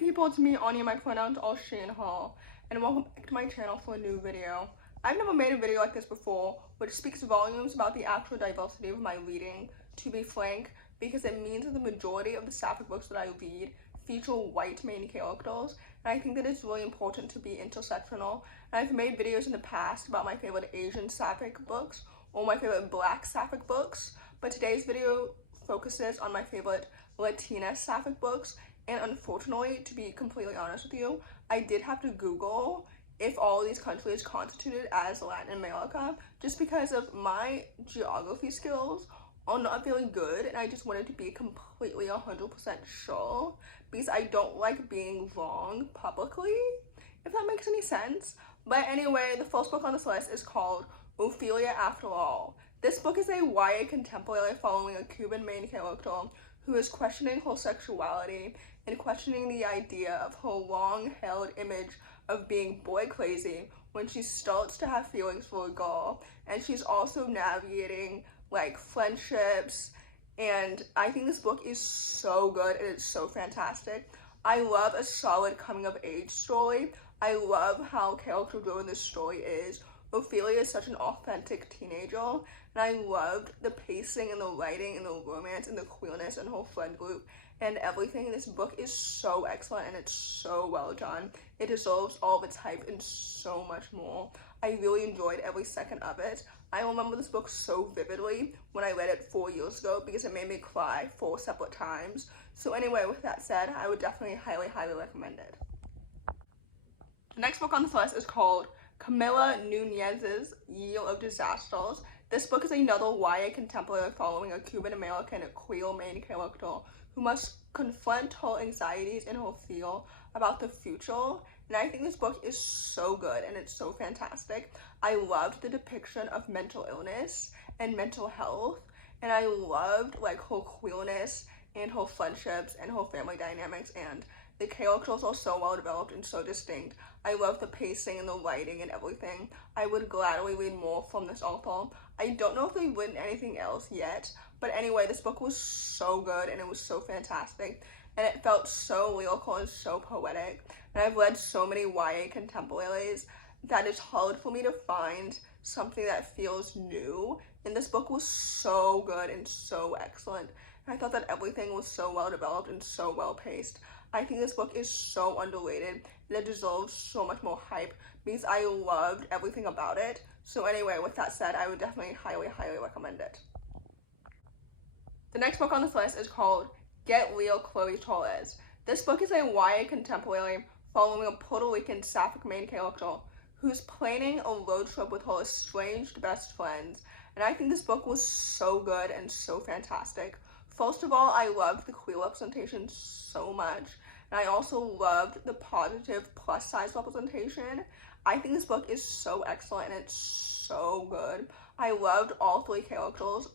people, it's me, Anja, my pronouns all she and her, and welcome back to my channel for a new video. I've never made a video like this before, which speaks volumes about the actual diversity of my reading, to be frank, because it means that the majority of the Sapphic books that I read feature white main characters, and I think that it's really important to be intersectional. And I've made videos in the past about my favorite Asian Sapphic books or my favorite Black Sapphic books, but today's video focuses on my favorite Latina Sapphic books. And unfortunately, to be completely honest with you, I did have to Google if all of these countries constituted as Latin America, just because of my geography skills are not very good, and I just wanted to be completely 100% sure, because I don't like being wrong publicly, if that makes any sense. But anyway, the first book on this list is called Ophelia After All. This book is a YA contemporary following a Cuban main character who is questioning her sexuality and questioning the idea of her long-held image of being boy crazy when she starts to have feelings for a girl, and she's also navigating like friendships. And I think this book is so good and it's so fantastic. I love a solid coming of age story. I love how character driven this story is. Ophelia is such an authentic teenager, and I loved the pacing and the writing and the romance and the queerness in her friend group and everything. This book is so excellent and it's so well done. It deserves all of its hype and so much more. I really enjoyed every second of it. I remember this book so vividly when I read it 4 years ago because it made me cry 4 separate times. So anyway, with that said, I would definitely highly recommend it. The next book on this list is called Camila Núñez's Year of Disasters. This book is another YA contemporary following a Cuban-American queer main character who must confront her anxieties and her fear about the future. And I think this book is so good and it's so fantastic. I loved the depiction of mental illness and mental health, and I loved like her queerness and her friendships and her family dynamics, and the characters are so well developed and so distinct. I love the pacing and the writing and everything. I would gladly read more from this author. I don't know if they've written anything else yet, but anyway, this book was so good and it was so fantastic, and it felt so lyrical and so poetic. And I've read so many YA contemporaries that it's hard for me to find something that feels new, and this book was so good and so excellent. And I thought that everything was so well developed and so well paced. I think this book is so underrated and it deserves so much more hype because I loved everything about it. So anyway, with that said, I would definitely highly recommend it. The next book on this list is called Get Real, Chloe Torres. This book is a YA contemporary following a Puerto Rican Sapphic main character who's planning a road trip with her estranged best friends, and I think this book was so good and so fantastic. First of all, I loved the queer representation so much, and I also loved the positive plus size representation. I think this book is so excellent and it's so good. I loved all 3 characters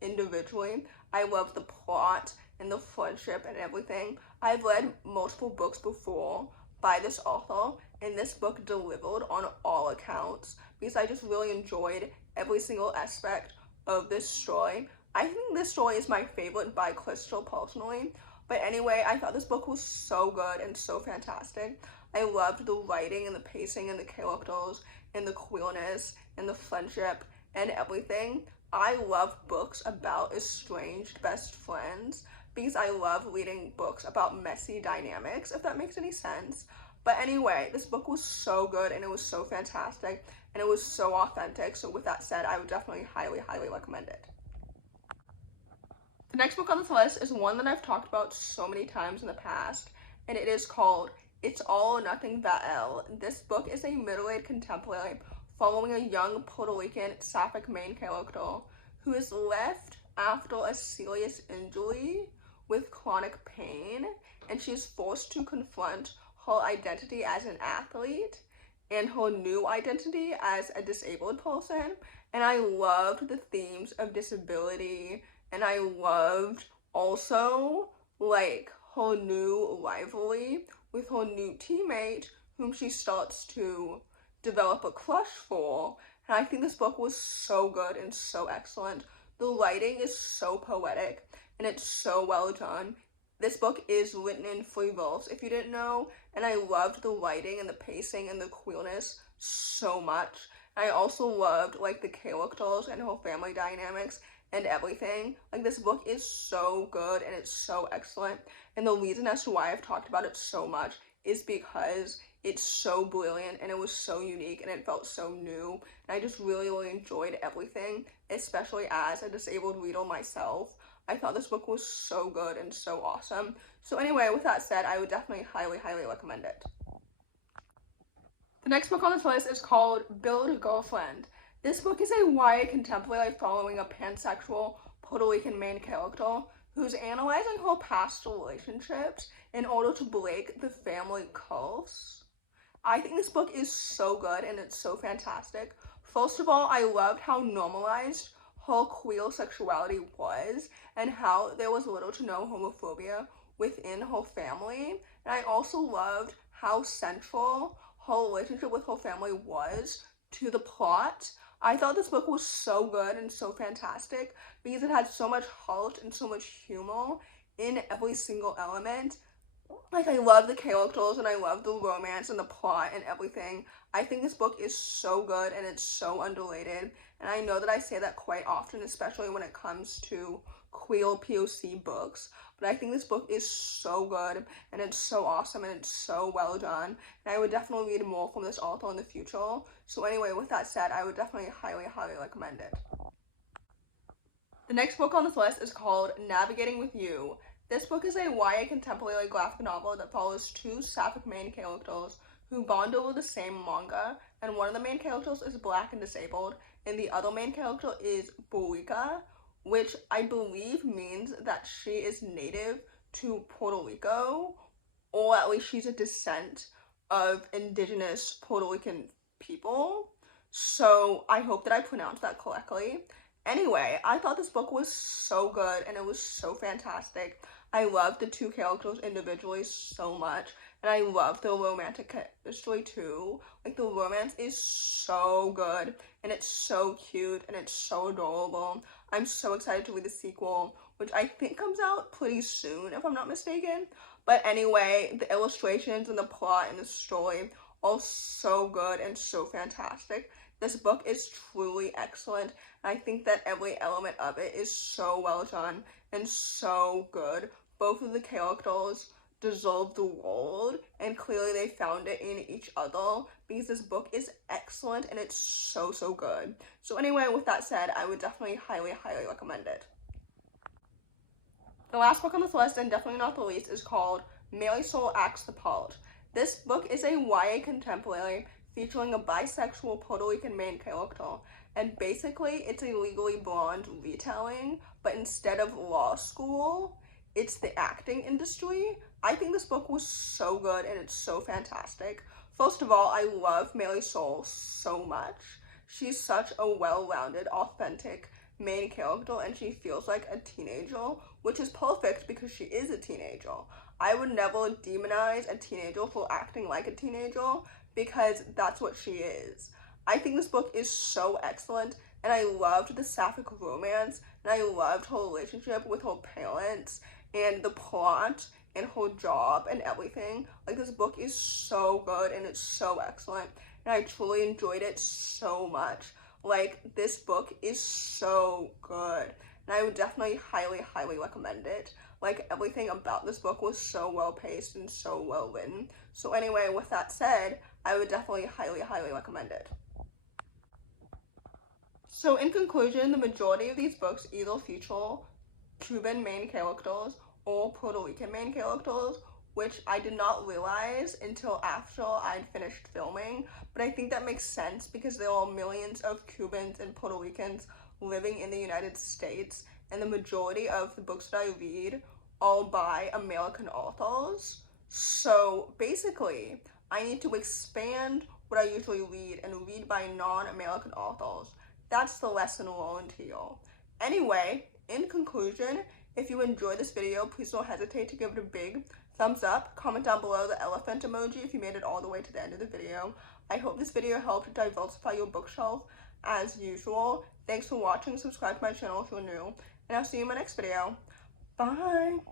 individually. I loved the plot and the friendship and everything. I've read multiple books before by this author, and this book delivered on all accounts because I just really enjoyed every single aspect of this story. I think this story is my favorite by Crystal personally, but anyway, I thought this book was so good and so fantastic. I loved the writing and the pacing and the characters and the queerness and the friendship and everything. I love books about estranged best friends because I love reading books about messy dynamics, if that makes any sense. But anyway, this book was so good and it was so fantastic and it was so authentic. So with that said, I would definitely highly recommend it. The next book on this list is one that I've talked about so many times in the past, and it is called It's All or Nothing Vale. This book is a middle-aged contemporary following a young Puerto Rican Sapphic main character who is left after a serious injury with chronic pain, and she's forced to confront her identity as an athlete and her new identity as a disabled person. And I loved the themes of disability, and I loved also like her new rivalry with her new teammate whom she starts to develop a crush for. And I think this book was so good and so excellent. The writing is so poetic and it's so well done. This book is written in free verse, if you didn't know, and I loved the writing and the pacing and the queerness so much. And I also loved, like, the characters and her family dynamics and everything. Like, this book is so good and it's so excellent, and the reason as to why I've talked about it so much is because it's so brilliant and it was so unique and it felt so new, and I just really, really enjoyed everything, especially as a disabled reader myself. I thought this book was so good and so awesome. So anyway, with that said, I would definitely highly, highly recommend it. The next book on this list is called Build Girlfriend. This book is a YA contemporary following a pansexual Puerto Rican main character who's analyzing her past relationships in order to break the family curse. I think this book is so good and it's so fantastic. First of all, I loved how normalized her queer sexuality was and how there was little to no homophobia within her family. And I also loved how central her relationship with her family was to the plot. I thought this book was so good and so fantastic because it had so much heart and so much humor in every single element. Like, I love the characters and I love the romance and the plot and everything. I think this book is so good and it's so underrated, and I know that I say that quite often, especially when it comes to queer POC books, but I think this book is so good and it's so awesome and it's so well done, and I would definitely read more from this author in the future. So anyway, with that said, I would definitely highly, highly recommend it. The next book on this list is called Navigating with You. This book is a YA contemporary graphic novel that follows two Sapphic main characters who bond over the same manga, and one of the main characters is Black and disabled, and the other main character is Borica, which I believe means that she is native to Puerto Rico, or at least she's a descent of indigenous Puerto Rican people. So I hope that I pronounced that correctly. Anyway, I thought this book was so good and it was so fantastic. I loved the two characters individually so much, and I loved the romantic chemistry too. Like, the romance is so good and it's so cute and it's so adorable. I'm so excited to read the sequel, which I think comes out pretty soon if I'm not mistaken. But anyway, the illustrations and the plot and the story are so good and so fantastic. This book is truly excellent, and I think that every element of it is so well done and so good. Both of the characters deserve the world, and clearly they found it in each other because this book is excellent and it's so, so good. So anyway, with that said, I would definitely highly, highly recommend it. The last book on this list, and definitely not the least, is called Marisol Acts the Part. This book is a YA contemporary featuring a bisexual Puerto Rican main character, and basically it's a Legally Blonde retelling, but instead of law school, it's the acting industry. I think this book was so good and it's so fantastic. First of all, I love Marisol so much. She's such a well-rounded, authentic main character, and she feels like a teenager, which is perfect because she is a teenager. I would never demonize a teenager for acting like a teenager because that's what she is. I think this book is so excellent, and I loved the Sapphic romance, and I loved her relationship with her parents and the plot and her job and everything. Like, this book is so good and it's so excellent, and I truly enjoyed it so much. Like, this book is so good, and I would definitely highly, highly recommend it. Like, everything about this book was so well paced and so well written. So anyway, with that said, I would definitely highly, highly recommend it. So in conclusion, the majority of these books either feature Cuban main characters or Puerto Rican main characters, which I did not realize until after I'd finished filming, but I think that makes sense because there are millions of Cubans and Puerto Ricans living in the United States, and the majority of the books that I read are by American authors. So basically, I need to expand what I usually read and read by non-American authors. That's the lesson learned here. Anyway, in conclusion, if you enjoyed this video, please don't hesitate to give it a big thumbs up. Comment down below the elephant emoji if you made it all the way to the end of the video. I hope this video helped diversify your bookshelf as usual. Thanks for watching. Subscribe to my channel if you're new, and I'll see you in my next video. Bye!